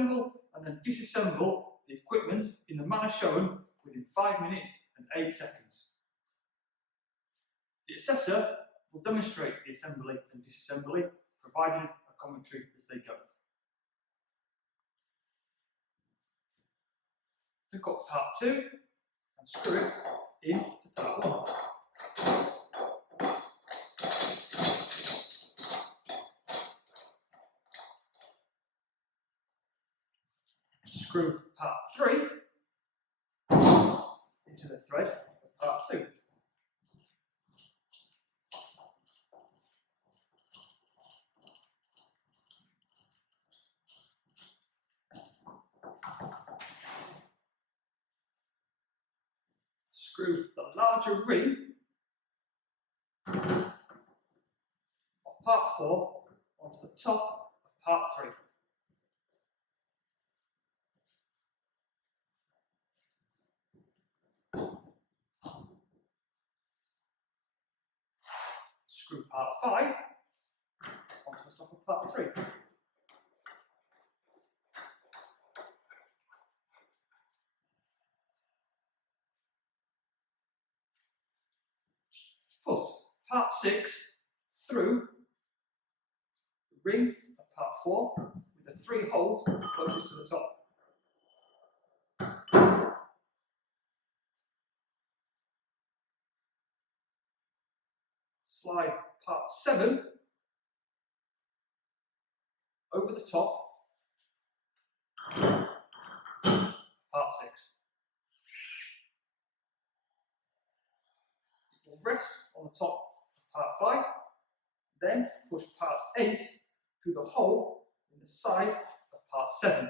assemble and then disassemble the equipment in the manner shown within 5 minutes and 8 seconds. The assessor will demonstrate the assembly and disassembly, providing a commentary as they go. Pick up part 2 and screw it into part 1. Screw part 3 into the thread of part 2. Screw the larger ring of part 4 onto the top of part 3. Screw part 5 onto the top of part 3. Put part 6 through the ring of part 4 with the 3 holes closest to the top. Slide part 7 over the top part 6. It will rest on the top of part 5, then push part 8 through the hole in the side of part 7.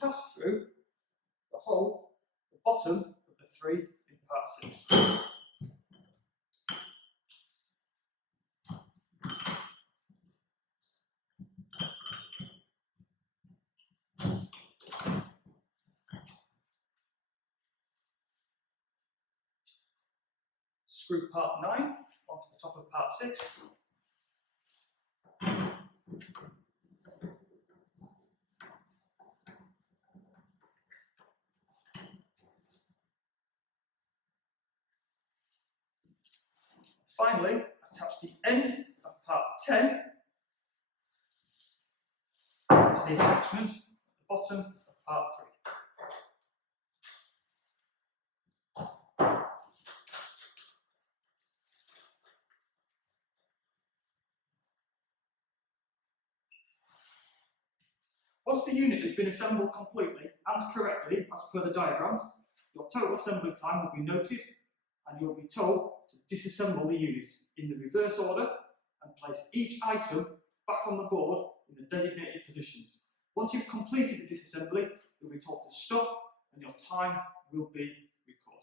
Pass through the hole, the bottom of the 3 in part 6. Screw part 9 onto the top of part 6. Finally, attach the end of part 10 to the attachment at the bottom of part 3. Once the unit has been assembled completely and correctly as per the diagrams, your total assembly time will be noted and you will be told to disassemble the units in the reverse order and place each item back on the board in the designated positions. Once you've completed the disassembly, you'll be told to stop and your time will be recorded.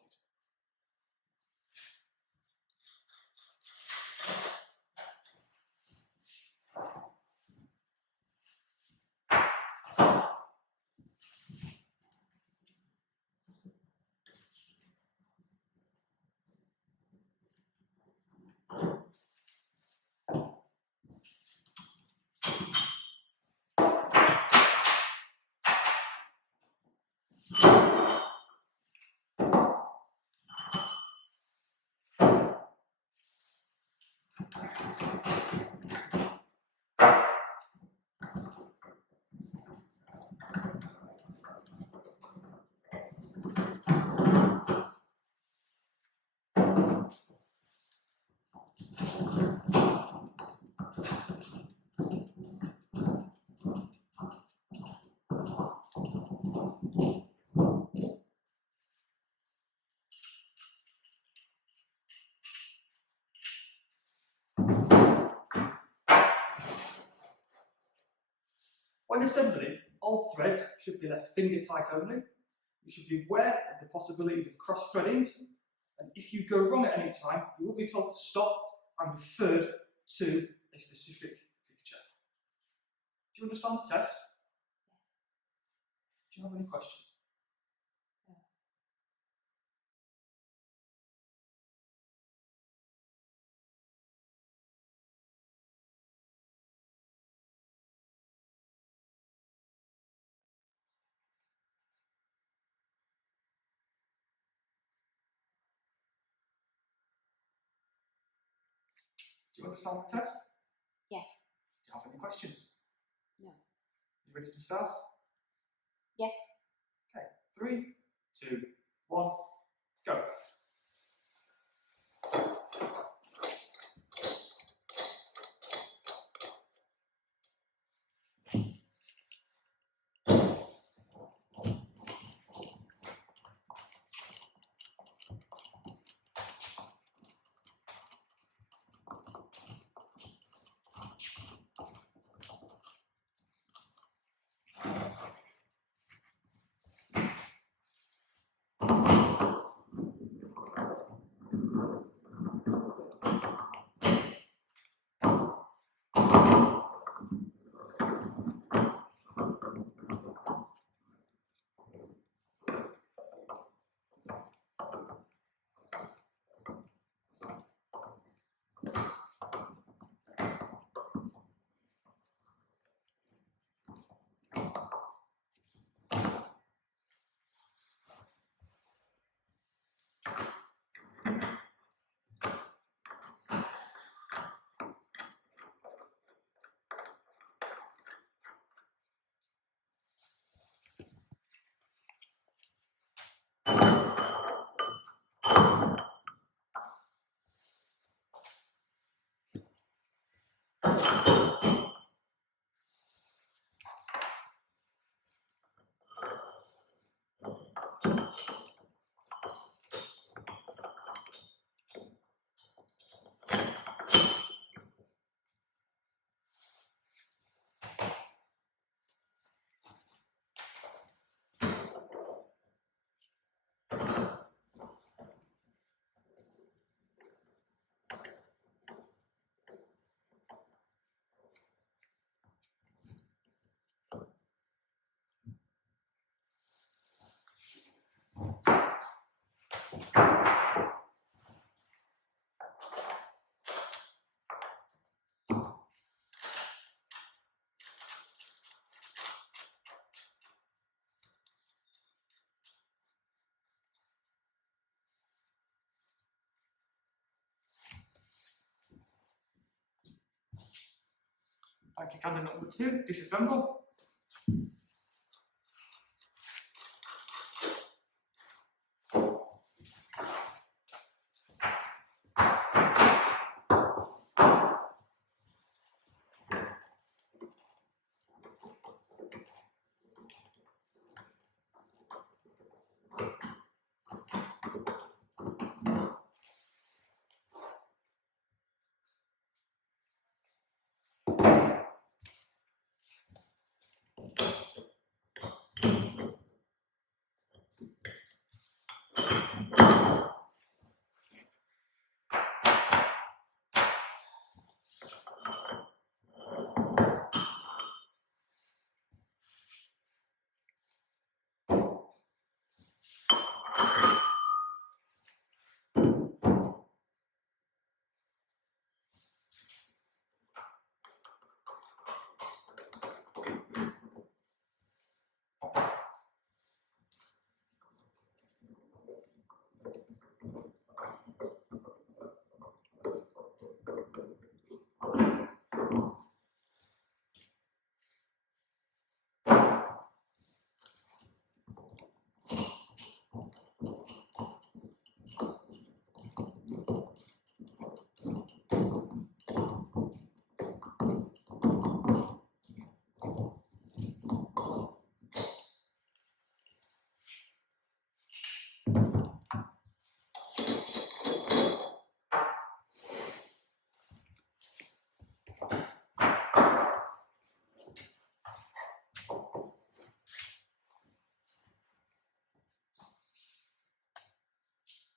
When assembling, all threads should be left finger tight only. You should be aware of the possibilities of cross threadings, and if you go wrong at any time, you will be told to stop and referred to a specific picture. Do you understand the test? Do you have any questions? Do you understand the test? Yes. Do you have any questions? No. You ready to start? Yes. Okay, 3, 2, 1, go. Thank you, candidate number 2. Disassemble.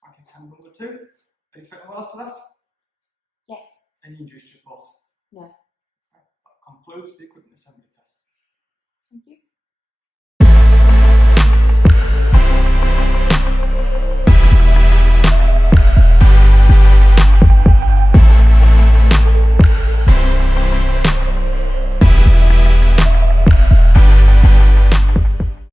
Okay, candidate number 2. Anything well after that? Yes. Any injuries to report? No. That concludes the equipment assembly.